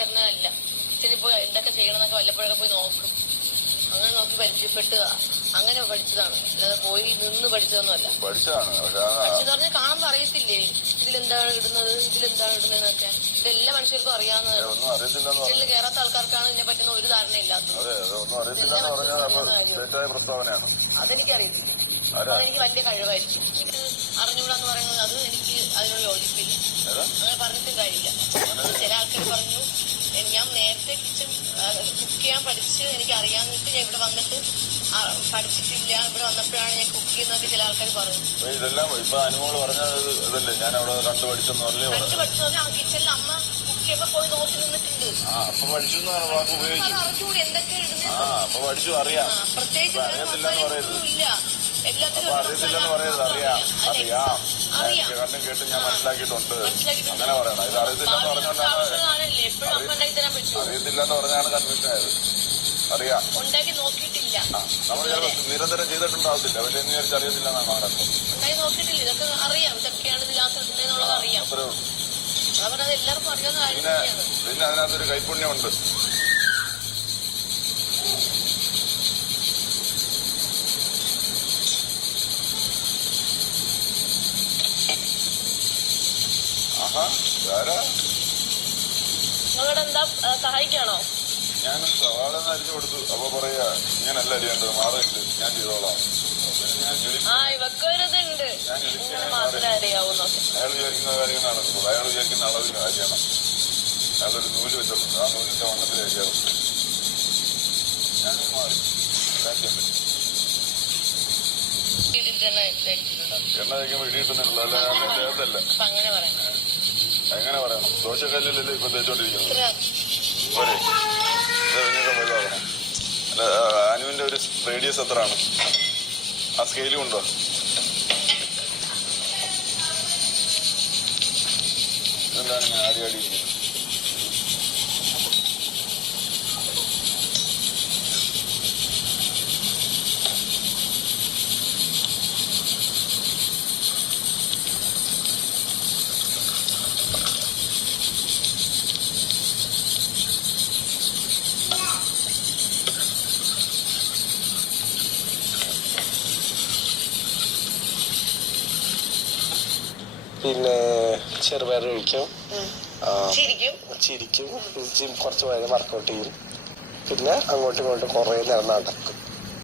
തരുന്നതല്ല. ഇപ്പൊ എന്തൊക്കെ ചെയ്യണമെന്നൊക്കെ വല്ലപ്പോഴൊക്കെ പോയി നോക്കും. അങ്ങനെ നോക്കി പരിചയപ്പെട്ട് അങ്ങനെ പഠിച്ചതാണ്. അല്ലാതെ പോയി നിന്ന് പഠിച്ചതൊന്നുമല്ല. പഠിച്ചതാണ്. പഠിച്ചെന്ന് പറഞ്ഞാൽ കാണുമ്പോ അറിയത്തില്ലേ? ഇതിലെന്താണ് ഇടുന്നത്? ഇതിലെന്താണ് ഇടുന്നതെന്നൊക്കെ. ഇതെല്ലാ മനുഷ്യർക്കും അറിയാവുന്നതാണ് ഇതിൽ കേറാത്ത ആൾക്കാർക്കാണ് ഇതിനെ പറ്റുന്ന ഒരു ധാരണ ഇല്ലാത്തത്. അതെനിക്കറിയത്തില്ല. അതെനിക്ക് വലിയ കഴിവായിരിക്കും. എനിക്ക് അറിഞ്ഞുകൂടാന്ന് പറയുന്നത് അത് എനിക്ക് അതിനോട് യോജിപ്പില്ല. അങ്ങനെ പറഞ്ഞിട്ടും കാര്യമില്ല. ചെയ്യാൻ പഠിച്ച്. എനിക്ക് അറിയാന്നിട്ട് ഞാൻ ഇവിടെ വന്നിട്ട് പഠിച്ചിട്ടില്ല. ഇവിടെ വന്നപ്പോഴാണ് ഞാൻ കുക്ക് ചെയ്യുന്നതൊക്കെ ചില ആൾക്കാർ പറഞ്ഞു ഇതെല്ലാം ഇപ്പൊ അനുമോൾ പറഞ്ഞത് ഇത് ഇതല്ലേ? ഞാൻ അവിടെ കണ്ടു പഠിച്ചെന്ന് പറഞ്ഞേ കണ്ടു പറഞ്ഞു പഠിച്ചത് കിച്ചണിൽ അമ്മ കുക്ക് ചെയ്യുമ്പോ പോയി നോക്കി നിന്നിട്ടുണ്ട്. ആ അപ്പൊ പഠിച്ചു എന്നാണ് വാക്ക് ഉപയോഗിച്ചു അത് എന്തൊക്കെ ഇടുന്നത് ആ അപ്പൊ പഠിച്ചു അറിയാം. പ്രത്യേകിച്ച് അപ്പൊ അറിയത്തില്ലെന്ന് പറയരുത്. ഇല്ല. എല്ലാത്തിനും അപ്പൊ അറിയത്തില്ലെന്ന് പറയരുത് അറിയാം. കണ്ടും കേട്ടും ഞാൻ മനസ്സിലാക്കിയിട്ടുണ്ട്. അങ്ങനെ പറയണം. പറ്റുമോ എന്ന് പറഞ്ഞാണ് കൺഫ്യൂഷൻ ആയത് അറിയാം നമ്മൾ ചിലപ്പോൾ നിരന്തരം ചെയ്തിട്ടുണ്ടാവത്തില്ല. പക്ഷെ എന്ന് വിചാരിച്ച് അറിയത്തില്ല എന്നാണ് അവിടെ അത്രേ ഉള്ളൂ. പിന്നെ പിന്നെ അതിനകത്തൊരു കൈപുണ്യമുണ്ട്. ആഹാ ആരാ നിങ്ങളോട് എന്താ സഹായിക്കാണോ? ഞാൻ സവാള അരിഞ്ഞു കൊടുത്തു. അപ്പൊ പറയാ ഇങ്ങനല്ല അരിയേണ്ടത് മാറില്ല ഞാൻ ചെയ്തോളാം. ആ ഇവക്കൊരിതുണ്ട്. മാത്രമേ അറിയാവുന്നു അയാൾ വിചാരിക്കുന്ന കാര്യങ്ങൾ നടക്കുള്ളൂ അയാൾ വിചാരിക്കുന്ന അളവിന് അരിയണം അയാളൊരു നൂൽ വെച്ചിട്ടുണ്ട്. ആ നൂലിന്റെ വണ്ണത്തിൽ അരിയാവും ഞാൻ മാറി. ഇട്ടിട്ടാണ് ഇട്ടിട്ടുണ്ടോ എണ്ണ തേക്കുമ്പോ അല്ല ഞാൻ ദേഹത്തല്ല അപ്പൊ അങ്ങനെ പറയാം എങ്ങനെ പറയണം ദോശക്കല്ലിലല്ലേ ഇപ്പൊ തേച്ചോണ്ടിരിക്കുന്നത്? പോരെ. ഇതിനൊക്കെ വലുതാകണം അനുവിന്റെ ഒരു റേഡിയസ് എത്രയാണ് ആ സ്കെയിലും ഉണ്ടോ? എന്താണ് ഞാൻ ആടി ആടി പിന്നെ ചെറുപയർ കഴിക്കും. ചിരിക്കും. കുറച്ച് നേരം വർക്കൗട്ട് ചെയ്യും. പിന്നെ അങ്ങോട്ടും ഇങ്ങോട്ടും കുറേ നേരം നടക്കും.